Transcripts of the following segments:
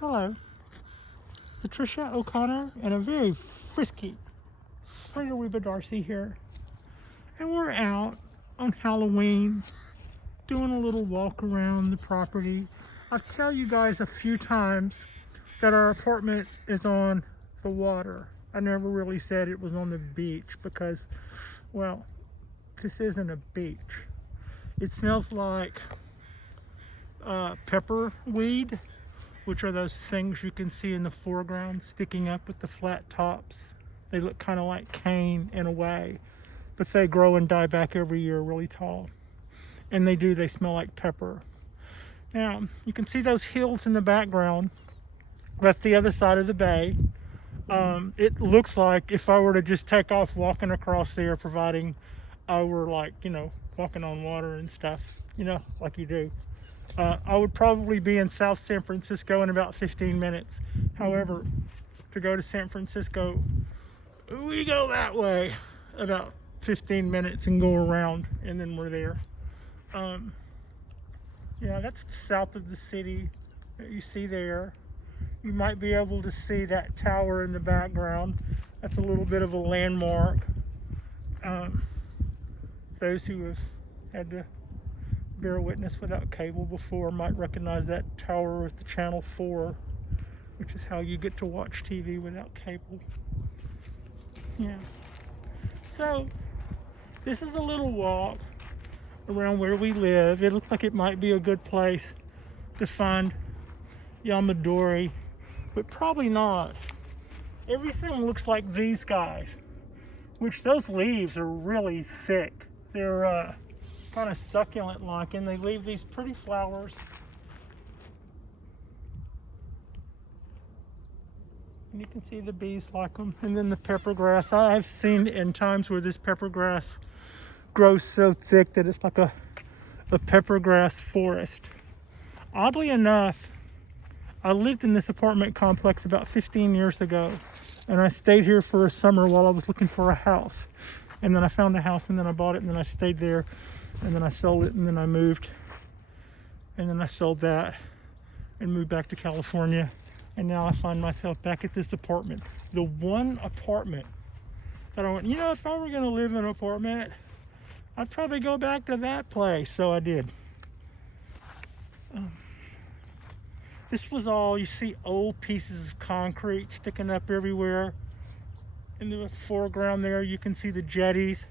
Hello, Patricia O'Connor and a very frisky Frida Darcy here. And we're out on Halloween doing a little walk around the property. I'll tell you guys a few times that our apartment is on the water. I never really said it was on the beach because, well, this isn't a beach. It smells like pepper weed, which are those things you can see in the foreground sticking up with the flat tops. They look kind of like cane in a way, but they grow and die back every year really tall. And they smell like pepper. Now, you can see those hills in the background. That's the other side of the bay. It looks like if I were to just take off walking across there, providing I were like, walking on water and stuff, like you do. I would probably be in South San Francisco in about 15 minutes. However, to go to San Francisco, we go that way about 15 minutes and go around, and then we're there. Yeah, that's south of the city that you see there. You might be able to see that tower in the background. That's a little bit of a landmark. Those who have had to bear witness without cable before might recognize that tower with the channel 4, which is how you get to watch TV without cable. Yeah. So this is a little walk around where we live. It looks like it might be a good place to find Yamadori, but probably not. Everything looks like these guys, which those leaves are really thick. They're kind of succulent like, and they leave these pretty flowers. And you can see the bees like them. And then the pepper grass. I've seen in times where this pepper grass grows so thick that it's like a pepper grass forest. Oddly enough, I lived in this apartment complex about 15 years ago, and I stayed here for a summer while I was looking for a house. And then I found a house, and then I bought it, and then I stayed there, and then I sold it, and then I moved, and then I sold that and moved back to California. And now I find myself back at this apartment. The one apartment that I went, if I were going to live in an apartment, I'd probably go back to that place. So I did. This was all, you see old pieces of concrete sticking up everywhere. In the foreground there, you can see the jetties.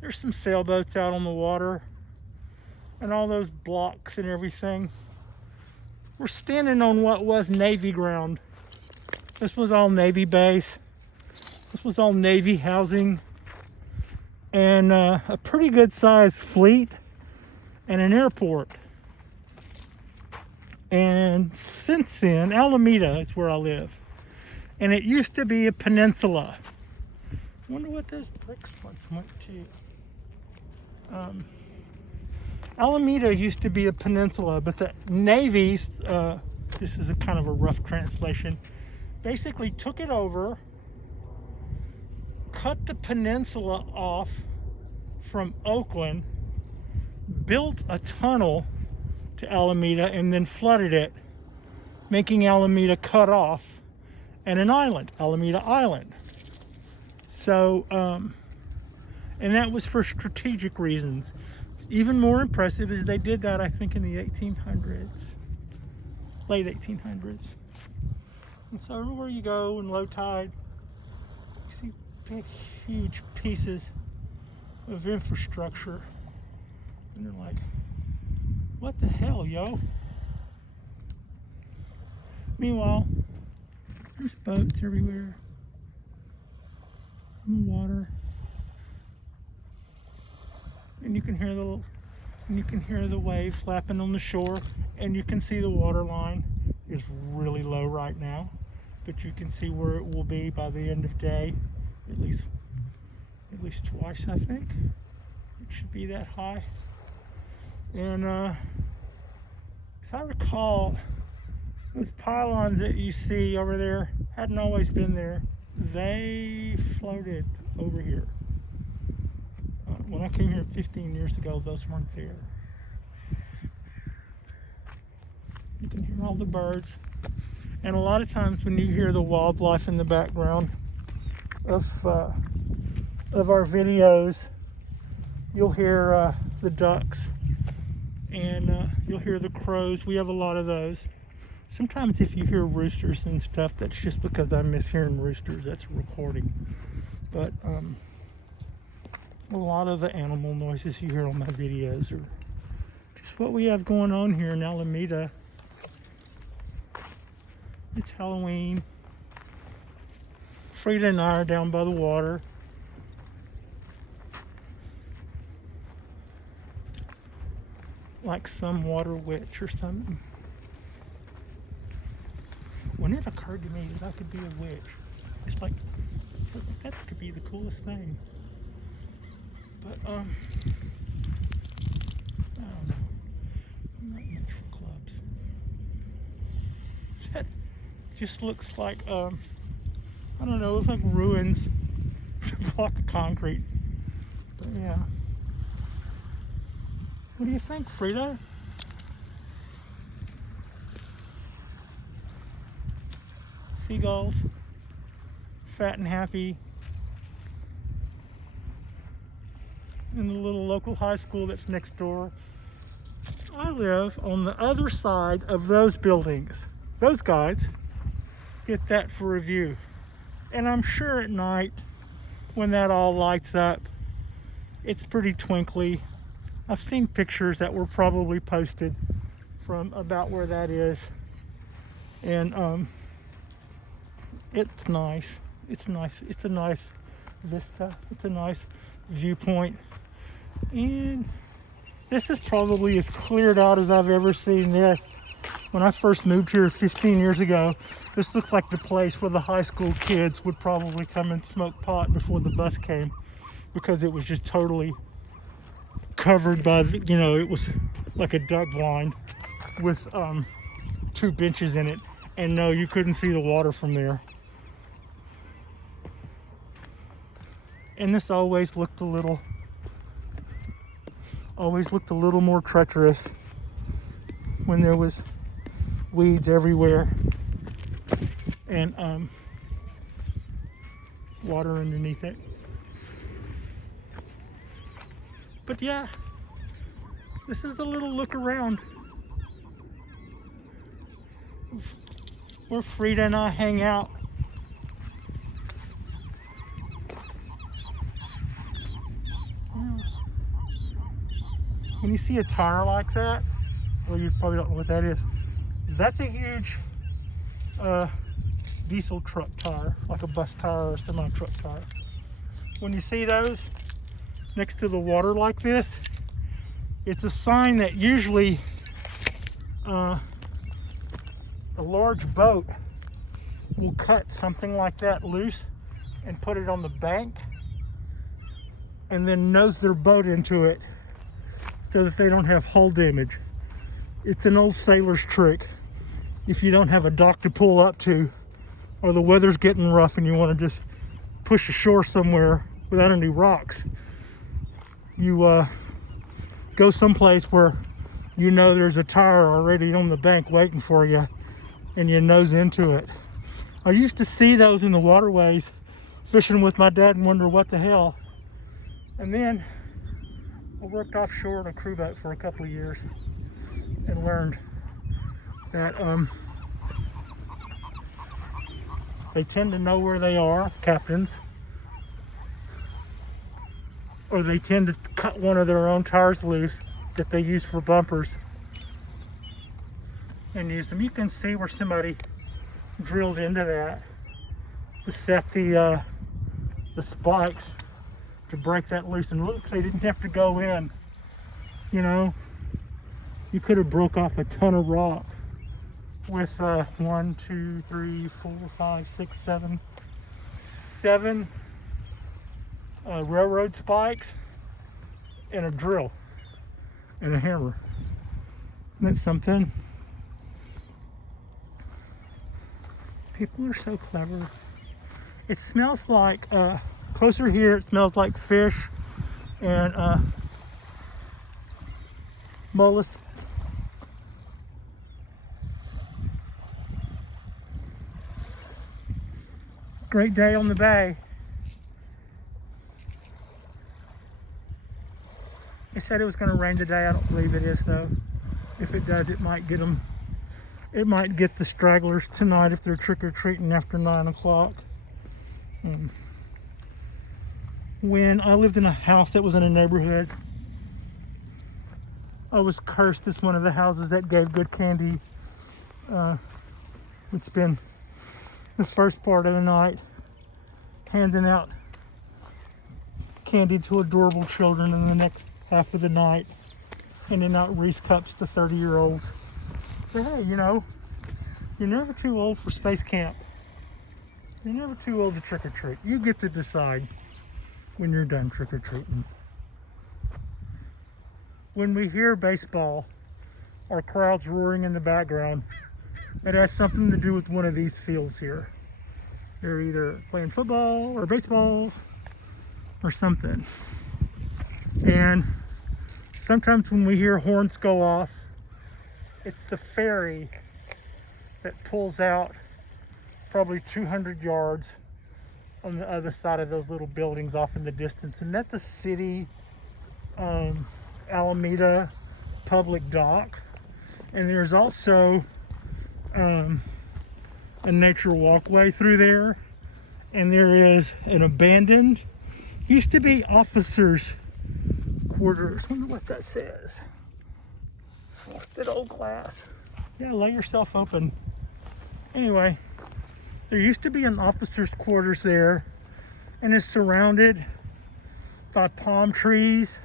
There's some sailboats out on the water. And all those blocks and everything. We're standing on what was Navy ground. This was all Navy base. This was all Navy housing. And a pretty good sized fleet and an airport. And since then, Alameda is where I live. And it used to be a peninsula. I wonder what those bricks went to. Alameda used to be a peninsula, but the Navy's, this is a kind of a rough translation, basically took it over, cut the peninsula off from Oakland, built a tunnel to Alameda, and then flooded it, making Alameda cut off, and an island, Alameda Island. So, and that was for strategic reasons. Even more impressive is they did that, I think, in the 1800s, late 1800s. And so everywhere you go in low tide, you see big, huge pieces of infrastructure. And they're like, what the hell, yo? Meanwhile, there's boats everywhere in the water, and you can hear the waves lapping on the shore, and you can see the water line is really low right now, but you can see where it will be by the end of day, at least twice, I think. It should be that high. And as I recall, those pylons that you see over there hadn't always been there. They floated over here. When I came here 15 years ago, those weren't there. You can hear all the birds. And a lot of times when you hear the wildlife in the background of our videos, you'll hear the ducks, and you'll hear the crows. We have a lot of those. Sometimes if you hear roosters and stuff, that's just because I miss hearing roosters. That's a recording. But a lot of the animal noises you hear on my videos are just what we have going on here in Alameda. It's Halloween. Frida and I are down by the water. Like some water witch or something. When it occurred to me that I could be a witch, it's like, that could be the coolest thing. But, I don't know. I'm not much for clubs. That just looks like, I don't know, it's like ruins. It's a block of concrete. But yeah. What do you think, Frida? Seagulls, fat and happy, in the little local high school that's next door. I live on the other side of those buildings. Those guys get that for a view. And I'm sure at night, when that all lights up, it's pretty twinkly. I've seen pictures that were probably posted from about where that is. And it's nice. It's nice. It's a nice vista. It's a nice viewpoint. And this is probably as cleared out as I've ever seen this. When I first moved here 15 years ago, this looked like the place where the high school kids would probably come and smoke pot before the bus came, because it was just totally covered by, it was like a duck blind with 2 benches in it, and no, you couldn't see the water from there. And this always looked a little more treacherous when there was weeds everywhere and water underneath it. But yeah, this is a little look around where Frida and I hang out. When you see a tire like that, well, you probably don't know what that is. That's a huge diesel truck tire, like a bus tire or a semi-truck tire. When you see those next to the water like this, it's a sign that usually a large boat will cut something like that loose and put it on the bank and then nose their boat into it so that they don't have hull damage. It's an old sailor's trick. If you don't have a dock to pull up to, or the weather's getting rough and you want to just push ashore somewhere without any rocks, you go someplace where you know there's a tire already on the bank waiting for you, and you nose into it. I used to see those in the waterways fishing with my dad and wonder what the hell. And then I worked offshore on a crew boat for a couple of years and learned that they tend to know where they are, captains, or they tend to cut one of their own tires loose that they use for bumpers and use them. You can see where somebody drilled into that to set the spikes to break that loose. And look, they didn't have to go in. You could have broke off a ton of rock with 1, 2, 3, 4, 5, 6, 7 railroad spikes and a drill and a hammer. That's something. People are so clever. It smells like closer here, it smells like fish and mollusks. Great day on the bay. They said it was going to rain today. I don't believe it is though. If it does, it might get them. It might get the stragglers tonight if they're trick-or-treating after 9 o'clock. When I lived in a house that was in a neighborhood, I was cursed as one of the houses that gave good candy. Would spend the first part of the night handing out candy to adorable children, and the next half of the night handing out Reese cups to 30-year-olds. But hey, you know, you're never too old for space camp. You're never too old to trick or treat. You get to decide when you're done trick or treating. When we hear baseball or crowds roaring in the background, it has something to do with one of these fields here. They're either playing football or baseball or something. And sometimes when we hear horns go off, it's the ferry that pulls out probably 200 yards on the other side of those little buildings off in the distance. And that's the city Alameda public dock. And there's also a nature walkway through there. And there is an abandoned, used to be officers' quarters. I wonder what that says. Good old class. Yeah, lay yourself open. Anyway, there used to be an officer's quarters there, and it's surrounded by palm trees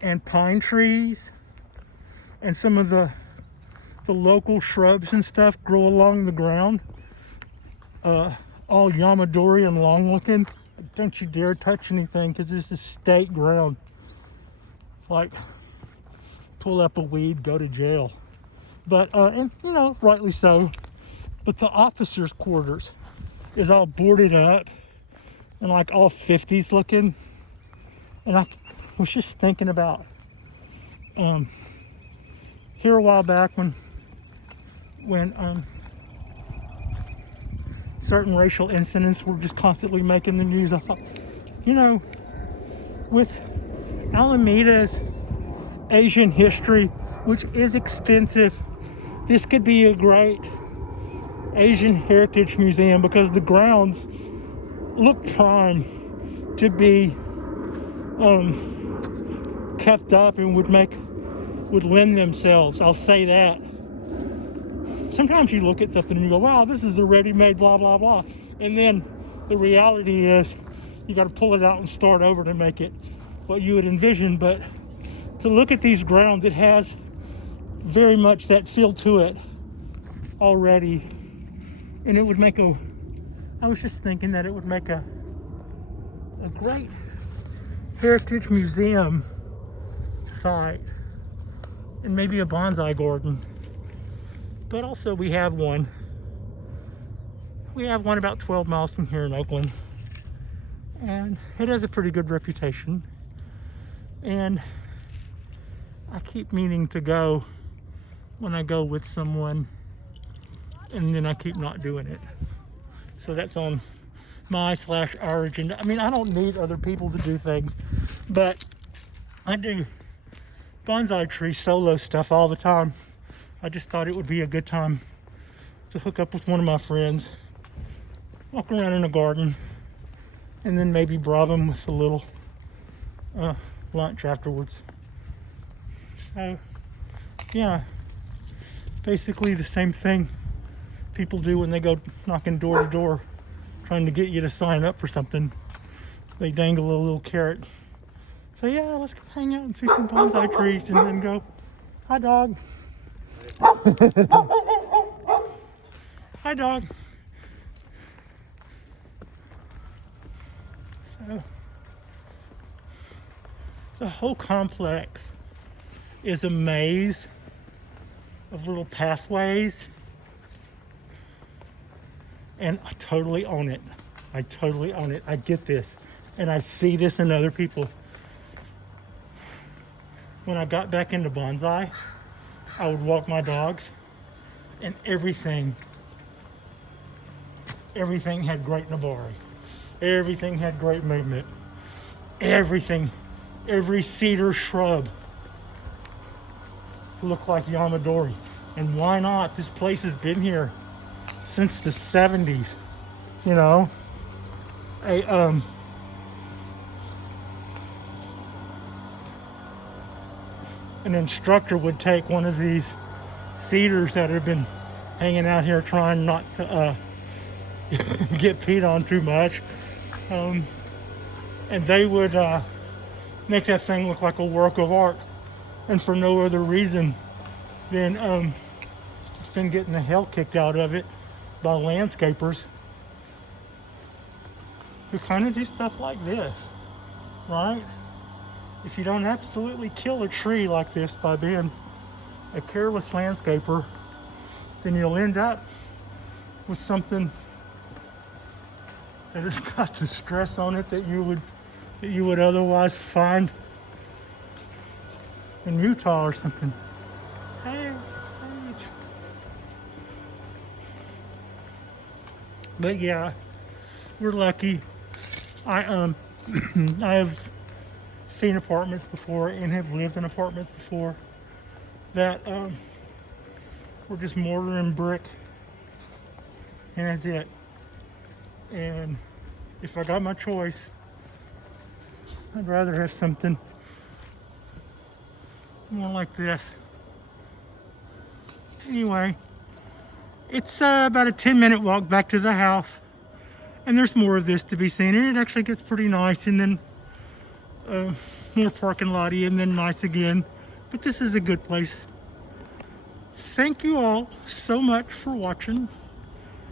and pine trees, and some of the local shrubs and stuff grow along the ground. All Yamadori and long looking. Don't you dare touch anything, because this is state ground. It's like pull up a weed, go to jail. But and you know, rightly so. But the officers' quarters is all boarded up and like all 50s looking. And I was just thinking about here a while back when certain racial incidents were just constantly making the news. I thought, you know, with Alameda's Asian history, which is extensive, this could be a great Asian heritage museum, because the grounds look prime to be kept up and would lend themselves. I'll say that. Sometimes you look at something and you go, wow, this is a ready-made blah blah blah, and then the reality is you got to pull it out and start over to make it what you would envision. But to look at these grounds, it has very much that feel to it already, and it would make I was just thinking that it would make a great heritage museum site, and maybe a bonsai garden. But also we have one about 12 miles from here in Oakland, and it has a pretty good reputation, and I keep meaning to go when I go with someone, and then I keep not doing it. So that's on my/our agenda. I mean, I don't need other people to do things, but I do bonsai tree solo stuff all the time. I just thought it would be a good time to hook up with one of my friends, walk around in a garden, and then maybe bribe them with a little lunch afterwards. So yeah, basically the same thing people do when they go knocking door to door trying to get you to sign up for something. They dangle a little carrot. So yeah, let's go hang out and see some bonsai trees, and then go, hi dog. Hi dog. So the whole complex is a maze of little pathways, and I totally own it. I totally own it. I get this, and I see this in other people. When I got back into bonsai, I would walk my dogs, and everything everything had great nabari. Everything had great movement. Everything, every cedar shrub looked like Yamadori. And why not? This place has been here since the 70s. You know, an instructor would take one of these cedars that have been hanging out here trying not to get peed on too much, and they would make that thing look like a work of art, and for no other reason than it's been getting the hell kicked out of it by landscapers who kind of do stuff like this, right? If you don't absolutely kill a tree like this by being a careless landscaper, then you'll end up with something that has got the stress on it that you would otherwise find in Utah or something. Hey. But yeah, we're lucky. I have seen apartments before and have lived in apartments before that were just mortar and brick, and that's it. And if I got my choice, I'd rather have something more like this. Anyway, it's about a 10-minute walk back to the house, and there's more of this to be seen, and it actually gets pretty nice, and then more parking lot-y, and then nice again. But this is a good place. Thank you all so much for watching,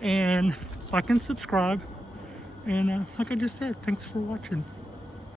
and like and subscribe, and like I just said, thanks for watching.